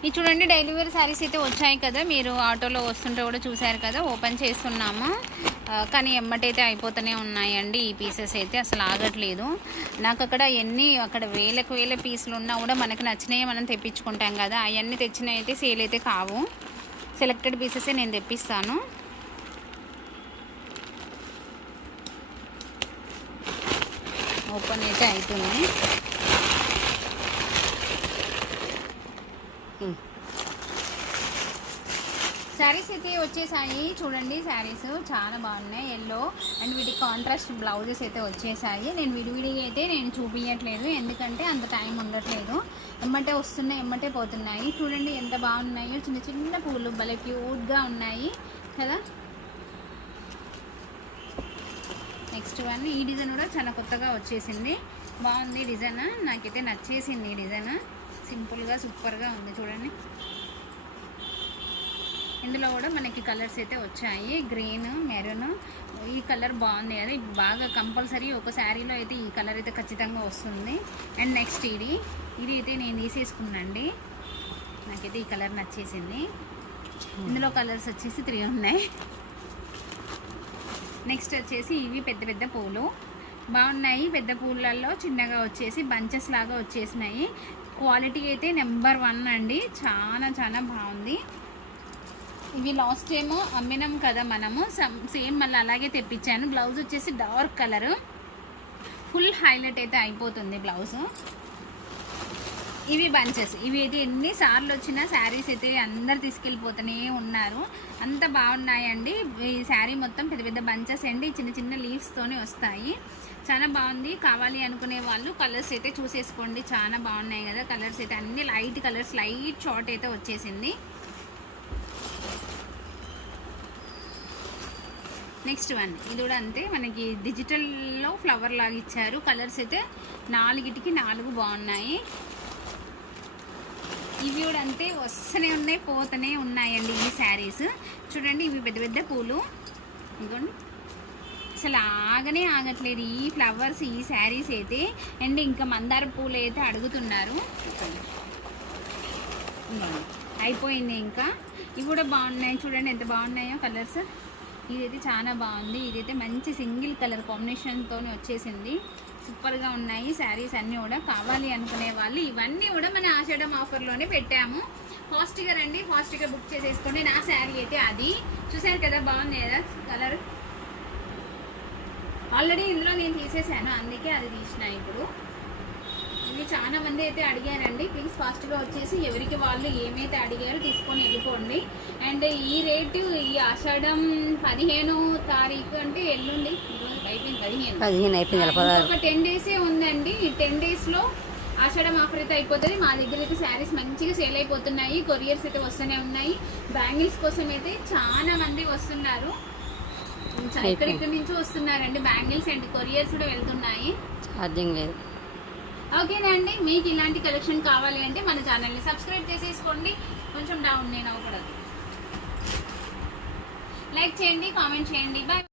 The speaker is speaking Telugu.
ఇది చూడండి డైలీ వేర్ శారీస్ అయితే వచ్చాయి కదా. మీరు ఆటోలో వస్తుంటే కూడా చూసారు కదా. ఓపెన్ చేస్తున్నాము. కానీ ఎమ్మటైతే అయిపోతూనే ఉన్నాయండి. ఈ పీసెస్ అయితే అసలు ఆగట్లేదు. నాకు అక్కడ ఎన్ని అక్కడ వేలకు వేల పీసులు ఉన్నా కూడా మనకు నచ్చినవి మనం తెప్పించుకుంటాం కదా. అవన్నీ తెచ్చినవి అయితే సేల్ అయితే కావు. సెలెక్టెడ్ పీసెసే నేను తెప్పిస్తాను. ఓపెన్ అయితే అవుతుంది శారీస్ అయితే వచ్చేసాయి. చూడండి శారీస్ చాలా బాగున్నాయి. ఎల్లో అండ్ వీటి కాంట్రాస్ట్ బ్లౌజెస్ అయితే వచ్చేసాయి. నేను విడివిడిగా అయితే నేను చూపించట్లేదు ఎందుకంటే అంత టైం ఉండట్లేదు. ఎమ్మటే వస్తున్నాయి ఎమ్మటే పోతున్నాయి. చూడండి ఎంత బాగున్నాయో. చిన్న చిన్న పూలు భలే క్యూట్గా ఉన్నాయి. కదా? నెక్స్ట్ వన్ ఈ డిజైన్ కూడా చాలా కొత్తగా వచ్చేసింది. బాగుంది డిజైన్ నాకైతే నచ్చేసింది ఈ డిజైన్ సింపుల్గా సూపర్గా ఉంది చూడండి. ఇందులో కూడా మనకి కలర్స్ అయితే వచ్చాయి. Green maroon. ఈ కలర్ బాగుంది కదా. బాగా కంపల్సరీ ఒక శారీలో అయితే ఈ కలర్ అయితే ఖచ్చితంగా వస్తుంది. అండ్ నెక్స్ట్ ఇది. ఇది అయితే నేను తీసేసుకున్నాండి నాకైతే ఈ కలర్ నచ్చేసింది. ఇందులో కలర్స్ వచ్చేసి త్రీ ఉన్నాయి. నెక్స్ట్ వచ్చేసి ఇవి పెద్ద పెద్ద పూలు. బాగున్నాయి. పెద్ద పూలల్లో చిన్నగా వచ్చేసి బంచెస్ లాగా వచ్చేసినాయి. క్వాలిటీ అయితే నెంబర్ వన్ అండి. చాలా చాలా బాగుంది. ఇవి లాస్ట్ టైం అమ్మినాం కదా మనము. సేమ్ మళ్ళీ అలాగే తెప్పించాను. బ్లౌజ్ వచ్చేసి డార్క్ కలర్. ఫుల్ హైలైట్ అయితే అయిపోతుంది బ్లౌజ్. ఇవి బంచెస్. ఇవి అయితే ఎన్నిసార్లు వచ్చినా శారీస్ అయితే అందరు తీసుకెళ్ళిపోతూనే ఉన్నారు. అంత బాగున్నాయండి. ఈ శారీ మొత్తం పెద్ద పెద్ద బంచెస్ అండి. చిన్న చిన్న లీవ్స్తోనే వస్తాయి. చాలా బాగుంది. కావాలి అనుకునే వాళ్ళు కలర్స్ అయితే చూసేసుకోండి. చాలా బాగున్నాయి కదా కలర్స్ అయితే. అన్ని లైట్ కలర్స్ లైట్ షార్ట్ అయితే వచ్చేసింది. నెక్స్ట్ వన్ ఇది కూడా అంతే. మనకి డిజిటల్లో ఫ్లవర్ లాగా ఇచ్చారు. కలర్స్ అయితే నాలుగిటికి నాలుగు బాగున్నాయి. ఇవి కూడా అంతే. వస్తూనే ఉన్నాయి పోతూనే ఉన్నాయండి ఈ శారీస్ చూడండి ఇవి పెద్ద పెద్ద పూలు. ఇదిగోండి. అసలు ఆగనే ఆగట్లేదు. ఈ ఫ్లవర్స్ ఈ శారీస్ అయితే అండ్ ఇంకా మందార పూలు అయితే అడుగుతున్నారు. అయిపోయింది ఇంకా. ఇవి కూడా బాగున్నాయి. చూడండి ఎంత బాగున్నాయో కలర్స్. ఇదైతే చాలా బాగుంది. ఇదైతే మంచి సింగిల్ కలర్ కాంబినేషన్తో వచ్చేసింది. సూపర్గా ఉన్నాయి శారీస్ అన్నీ కూడా. కావాలి అనుకునే వాళ్ళు ఇవన్నీ కూడా మన ఆషాఢం ఆఫర్లోనే పెట్టాము. ఫాస్ట్గా రండి. ఫాస్ట్గా బుక్ చేసేసుకోండి. నా శారీ అయితే అది. చూసారు కదా బాగుంది కదా కలర్? ఆల్రెడీ ఇందులో నేను తీసేసాను అందుకే అది తీసిన ఇప్పుడు. ఇవి చాలా మంది అయితే అడిగారండి. ప్లీజ్ ఫాస్ట్గా వచ్చేసి ఎవరికి వాళ్ళు ఏమైతే అడిగారో తీసుకొని వెళ్ళిపోండి. అండ్ ఈ రేటు ఈ ఆషాఢం పదిహేను తారీఖు అంటే ఎల్లుండి? అయిపోయింది పదిహేను. పదిహేను అయిపోయింది ఒక టెన్ డేసే ఉందండి. ఈ టెన్ డేస్లో ఆషాఢం ఆఫర్ అయితే అయిపోతుంది. మా దగ్గర అయితే శారీస్ మంచిగా సేల్ అయిపోతున్నాయి. కొరియర్స్ అయితే వస్తూనే ఉన్నాయి. బ్యాంగిల్స్ కోసం అయితే చాలా మంది వస్తున్నారు. ఎక్కడెక్కడి నుంచి వస్తున్నారండి? బ్యాంగిల్స్ అండ్ కొరియర్స్ కూడా వెళ్తున్నాయి. ఛార్జింగ్ లేదు. ఓకేనండి మీకు ఇలాంటి కలెక్షన్ కావాలి అంటే మన ఛానల్ని సబ్స్క్రైబ్ చేసేసుకోండి. కొంచెం డౌన్ నేను అవ్వకూడదు. లైక్ చేయండి కామెంట్ చేయండి. బాయ్